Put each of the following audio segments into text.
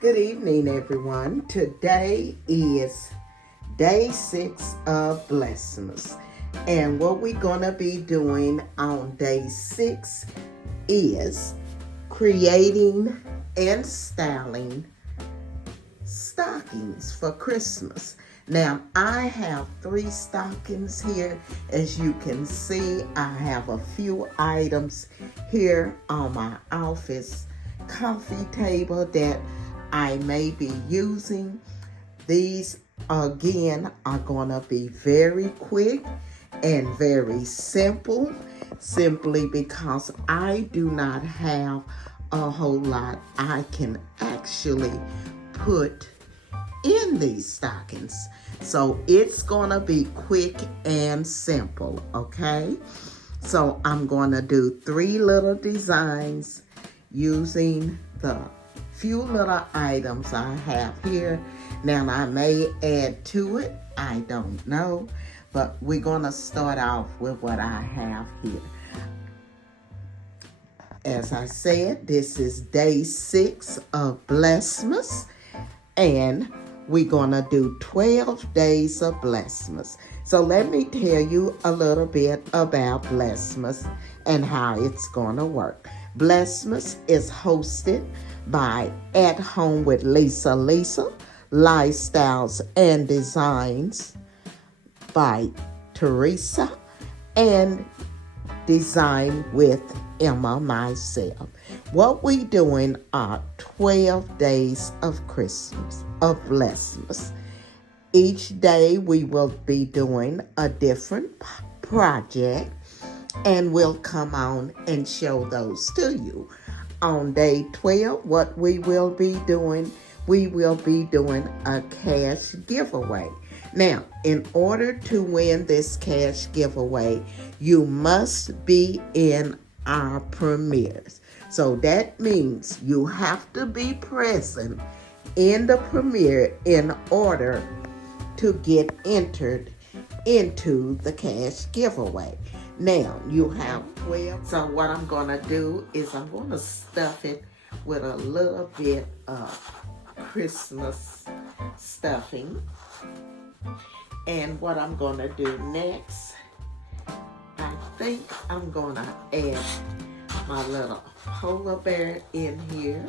Good evening, everyone. Today is day 6 of Blessedmas. And what we're going to be doing on day 6 is creating and styling stockings for Christmas. Now, I have 3 stockings here. As you can see, I have a few items here on my office coffee table that I may be using. These again are gonna be very quick and very simple, simply because I do not have a whole lot I can actually put in these stockings. So it's gonna be quick and simple, okay? So I'm gonna do 3 little designs using the few little items I have here. Now I may add to it, I don't know, but we're gonna start off with what I have here. As I said, this is day 6 of Blessedmas, and we're gonna do 12 days of Blessedmas. So let me tell you a little bit about Blessedmas and how it's gonna work. Blessedmas is hosted by At Home with Lisa Lifestyles and Designs by Teresa, and Design with Emma myself. What we doing are 12 days of Christmas, of Blessedmas. Each day we will be doing a different project, and we'll come on and show those to you. On day 12, what we will be doing a cash giveaway. Now, in order to win this cash giveaway, you must be in our premieres. So that means you have to be present in the premiere in order to get entered into the cash giveaway. Now, you have 12. So what I'm going to do is I'm going to stuff it with a little bit of Christmas stuffing. And what I'm going to do next, I think I'm going to add my little polar bear in here.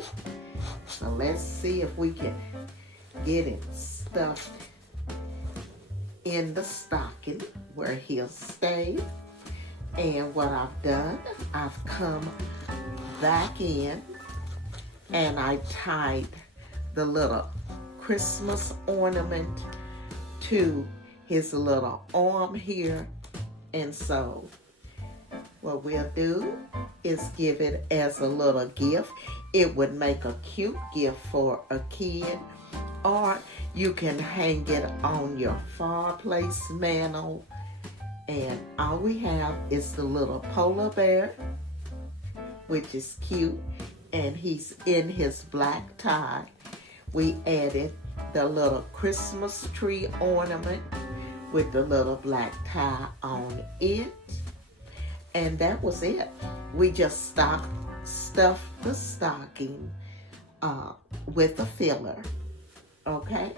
So let's see if we can get it stuffed in the stocking where he'll stay. And what I've done, I've come back in and I tied the little Christmas ornament to his little arm here. And so what we'll do is give it as a little gift. It would make a cute gift for a kid, or you can hang it on your fireplace mantle. And all we have is the little polar bear, which is cute, and he's in his black tie. We added the little Christmas tree ornament with the little black tie on it, and that was it. We just stuffed the stocking with a filler, okay?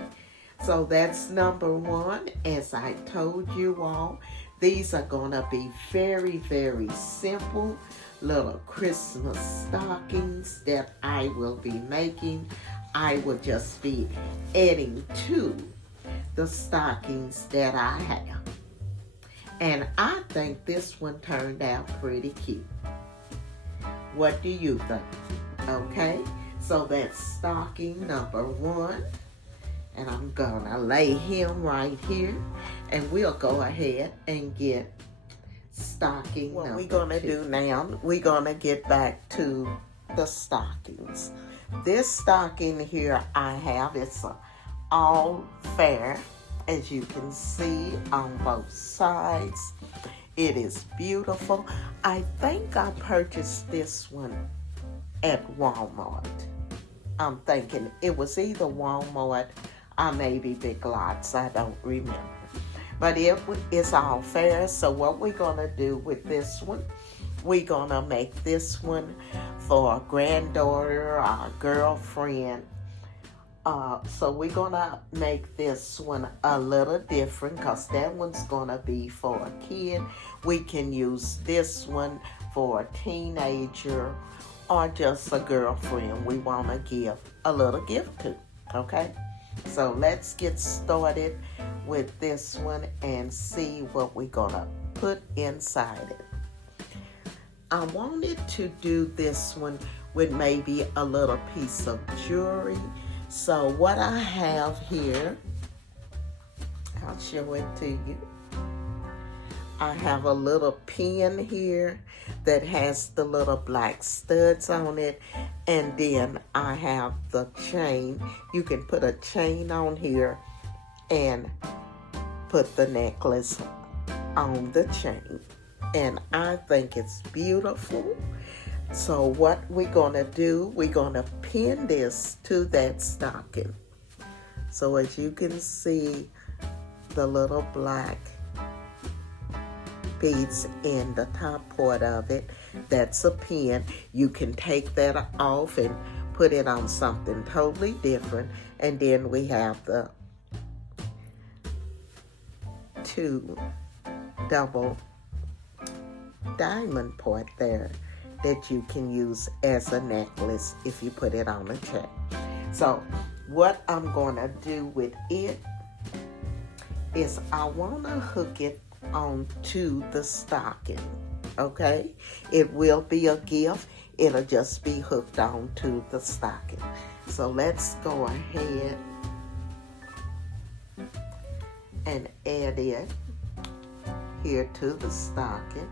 So that's number 1. As I told you all, these are gonna be very, very simple little Christmas stockings that I will be making. I will just be adding to the stockings that I have. And I think this one turned out pretty cute. What do you think? Okay, so that's stocking number 1. And I'm gonna lay him right here, and we'll go ahead and get stocking number 2. What we're gonna do now, we're gonna get back to the stockings. This stocking here I have, it's all fair, as you can see on both sides. It is beautiful. I think I purchased this one at Walmart. I'm thinking it was either Walmart or maybe Big Lots, I don't remember. But it's all fair, so what we're gonna do with this one, we're gonna make this one for a granddaughter or a girlfriend So we're gonna make this one a little different because that one's gonna be for a kid. We can use this one for a teenager or just a girlfriend we wanna give a little gift to, okay? So let's get started with this one and see what we're gonna put inside it. I wanted to do this one with maybe a little piece of jewelry. So what I have here, I'll show it to you. I have a little pin here that has the little black studs on it. And then I have the chain. You can put a chain on here and put the necklace on the chain. And I think it's beautiful. So what we're gonna do, we're gonna pin this to that stocking. So as you can see, the little black beads in the top part of it, that's a pin. You can take that off and put it on something totally different. And then we have the 2 double diamond part there that you can use as a necklace if you put it on a chain. So what I'm gonna do with it is I wanna hook it onto the stocking, okay? It will be a gift. It'll just be hooked onto the stocking. So let's go ahead and add it here to the stocking.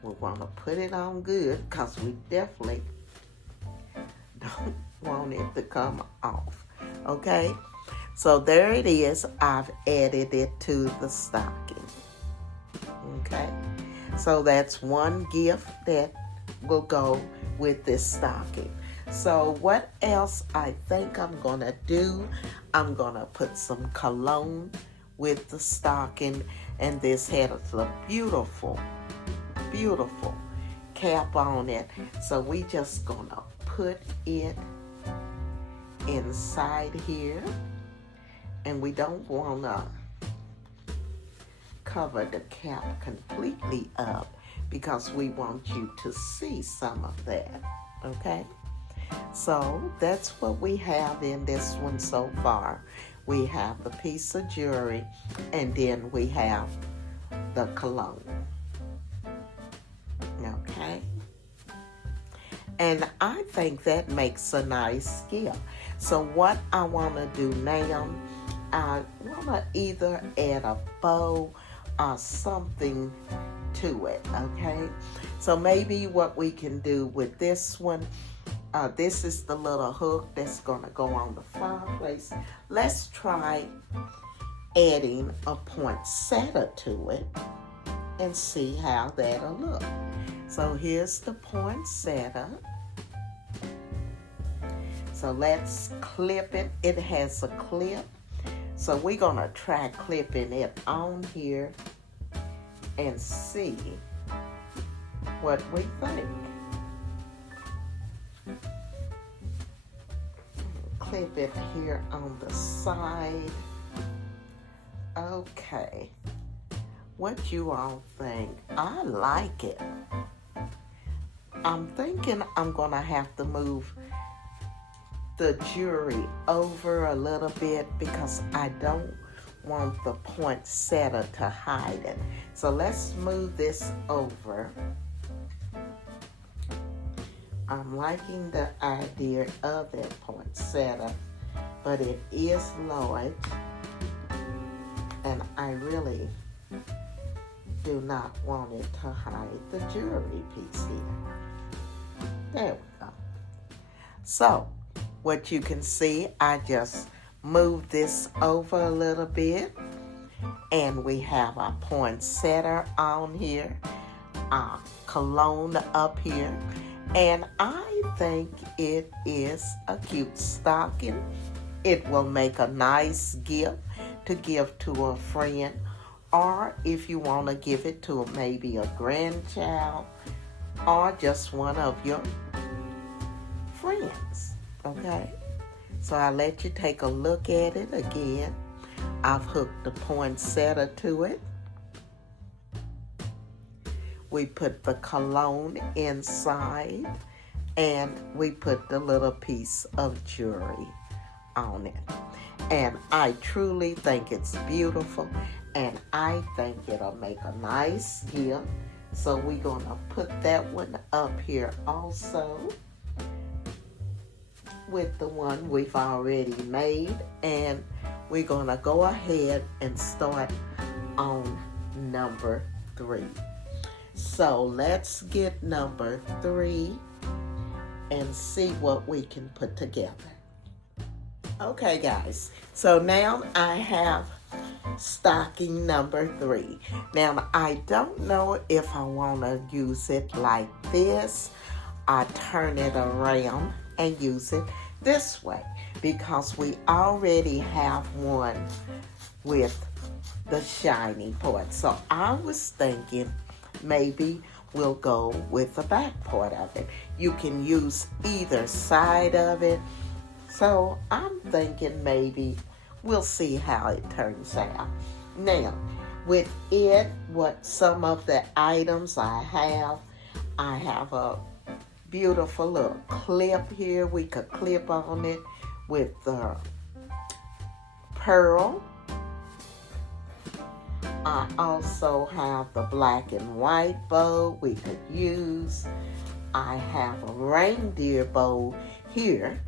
We want to put it on good because we definitely don't want it to come off. Okay, so there it is. I've added it to the stocking. Okay, so that's one gift that will go with this stocking. So what else I think I'm going to do, I'm going to put some cologne with the stocking, and this has a beautiful cap on it. So we just gonna put it inside here, and we don't wanna cover the cap completely up because we want you to see some of that, okay? So that's what we have in this one so far. We have the piece of jewelry, and then we have the cologne. Okay, and I think that makes a nice gift. So what I want to do now, I want to either add a bow or something to it, okay? So maybe what we can do with this one, this is the little hook that's going to go on the fireplace. Let's try adding a poinsettia to it and see how that'll look. So here's the poinsettia. So let's clip it. It has a clip. So we're gonna try clipping it on here and see what we think. Clip it here on the side. Okay. What you all think? I like it. I'm thinking I'm gonna have to move the jewelry over a little bit because I don't want the poinsettia to hide it. So let's move this over. I'm liking the idea of that poinsettia, but it is large, and I really do not want it to hide the jewelry piece here. There we go. So, what you can see, I just moved this over a little bit, and we have our poinsettia on here, our cologne up here, and I think it is a cute stocking. It will make a nice gift to give to a friend, or if you want to give it to maybe a grandchild or just one of your friends, okay? So I'll let you take a look at it again. I've hooked the poinsettia to it. We put the cologne inside, and we put the little piece of jewelry on it. And I truly think it's beautiful, and I think it'll make a nice gift. So we're gonna put that one up here also with the one we've already made, and we're gonna go ahead and start on number 3. So let's get number 3 and see what we can put together. Okay guys, so now I have stocking number 3. Now I don't know if I want to use it like this. I turn it around and use it this way because we already have one with the shiny part. So I was thinking maybe we'll go with the back part of it. You can use either side of it. So I'm thinking maybe we'll see how it turns out. Now, with it, what some of the items I have a beautiful little clip here. We could clip on it with the pearl. I also have the black and white bow we could use. I have a reindeer bow here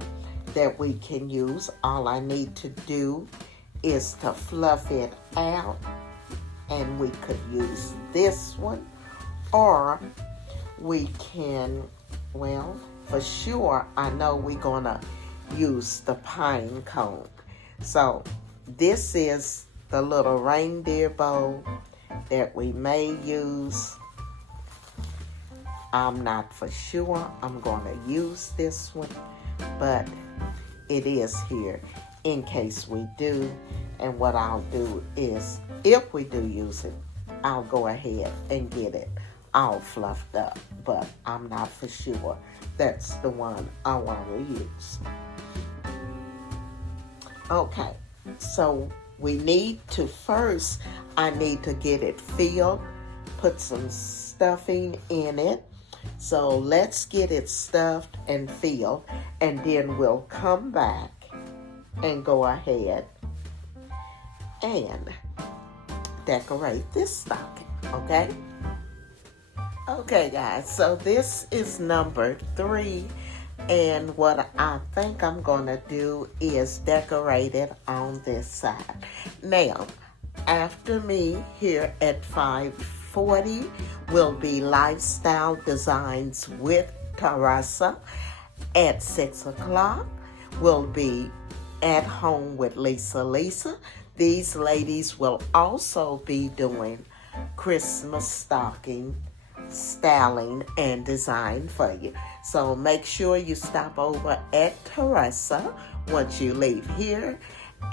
that we can use. All I need to do is to fluff it out, and we could use this one, or we can, well, for sure I know we're gonna use the pine cone. So this is the little reindeer bow that we may use. I'm not for sure I'm gonna use this one, but it is here in case we do. And what I'll do is, if we do use it, I'll go ahead and get it all fluffed up, but I'm not for sure that's the one I want to use. Okay, so we need to first, I need to get it filled, put some stuffing in it. So let's get it stuffed and filled, and then we'll come back and go ahead and decorate this stocking, okay? Okay guys, so this is number 3, and what I think I'm gonna do is decorate it on this side. Now, after me here at 5:40 will be Lifestyle Designs with Teresa. At 6 o'clock will be At Home with Lisa. These ladies will also be doing Christmas stocking styling and design for you. So make sure you stop over at Teresa once you leave here,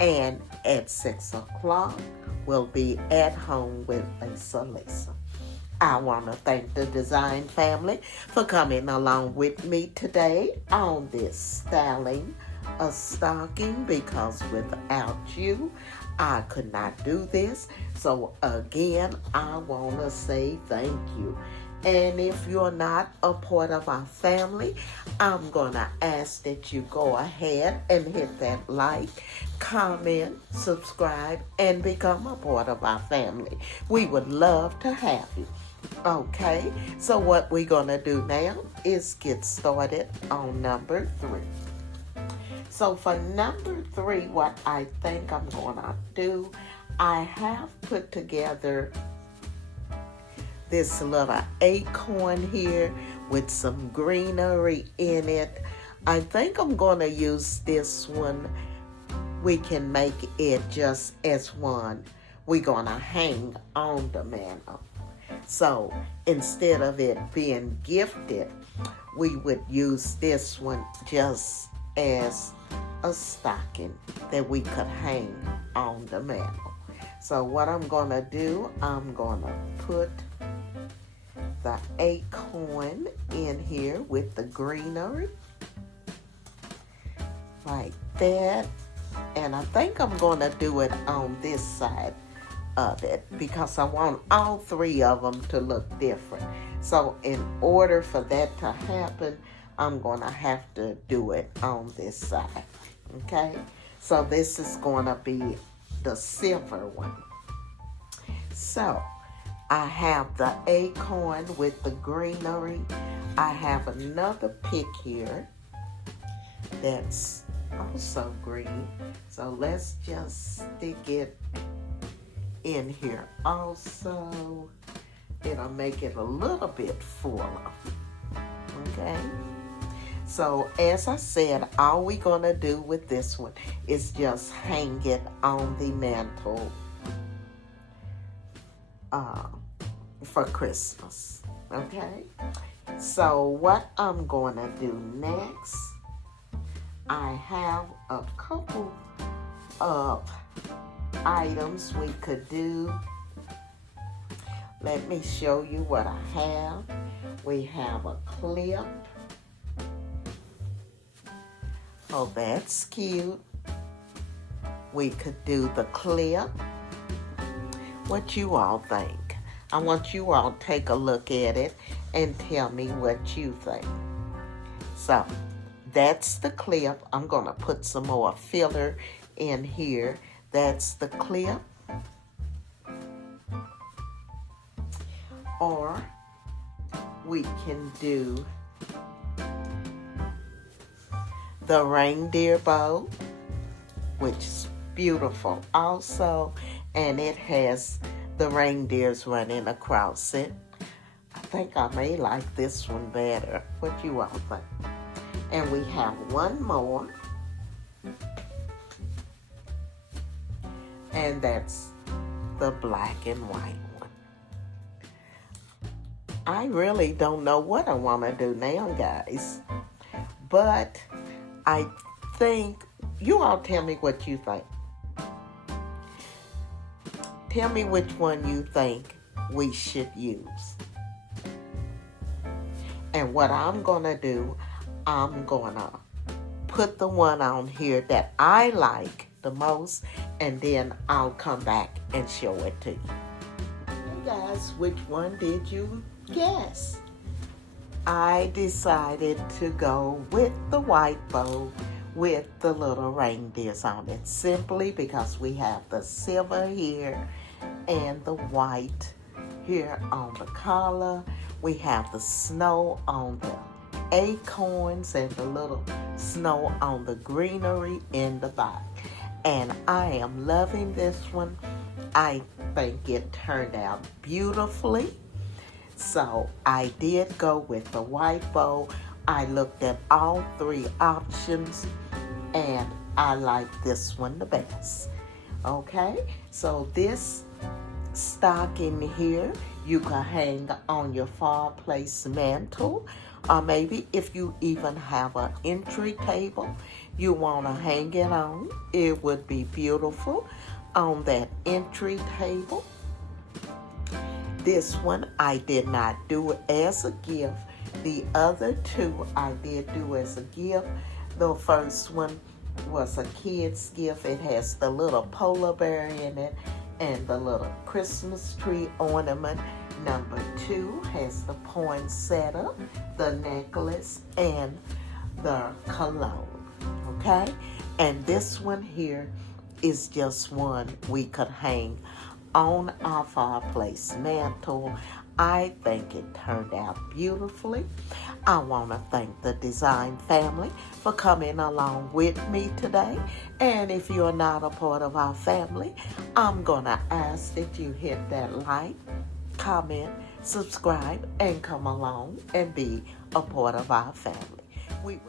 and at 6 o'clock we'll be At Home with Lisa. I want to thank the design family for coming along with me today on this styling a stocking, because without you I could not do this. So again, I want to say thank you. And if you're not a part of our family, I'm going to ask that you go ahead and hit that like, comment, subscribe, and become a part of our family. We would love to have you. Okay, so what we're going to do now is get started on number 3. So for number 3, what I think I'm going to do, I have put together this little acorn here with some greenery in it. I think I'm going to use this one. We can make it just as one we're going to hang on the mantle. So instead of it being gifted, we would use this one just as a stocking that we could hang on the mantle. So what I'm going to do, I'm going to put the acorn in here with the greenery. like that. And I think I'm going to do it on this side of it because I want all three of them to look different. So in order for that to happen, I'm going to have to do it on this side. Okay? So this is going to be the silver one. So I have the acorn with the greenery. I have another pick here that's also green. So let's just stick it in here also. It'll make it a little bit fuller. Okay? So as I said, all we're going to do with this one is just hang it on the mantle for Christmas. Okay? So what I'm going to do next, I have a couple of items we could do. Let me show you what I have. We have a clip. Oh, that's cute. We could do the clip. What you all think? I want you all to take a look at it and tell me what you think. So, that's the clip. I'm going to put some more filler in here. That's the clip. Or we can do the reindeer bow, which is beautiful also, and it has the reindeers running across it. I think I may like this one better. What you all think? And we have one more, and that's the black and white one. I really don't know what I want to do now, guys, but I think you all tell me what you think. Tell me which one you think we should use. And what I'm going to do, I'm going to put the one on here that I like the most, and then I'll come back and show it to you. Hey guys, which one did you guess? I decided to go with the white bow with the little reindeers on it, simply because we have the silver here and the white here on the collar. We have the snow on the acorns and the little snow on the greenery in the back. And I am loving this one. I think it turned out beautifully. So I did go with the white bow. I looked at all three options and I like this one the best. Okay, so this stocking here you can hang on your fireplace mantle, or maybe if you even have an entry table you want to hang it on, it would be beautiful on that entry table. This one I did not do as a gift. The other two I did do as a gift. The first one was a kid's gift. It has the little polar bear in it and the little Christmas tree ornament. Number 2 has the poinsettia, the necklace, and the cologne. Okay? And this one here is just one we could hang on our fireplace mantle. I think it turned out beautifully. I want to thank the design family for coming along with me today. And if you're not a part of our family, I'm going to ask that you hit that like, comment, subscribe, and come along and be a part of our family. We